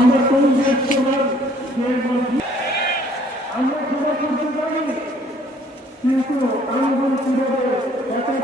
আমরা কোন দেশ সবার আমরা সবাই করতে পারি, কিন্তু আন্দোলন কিভাবে একা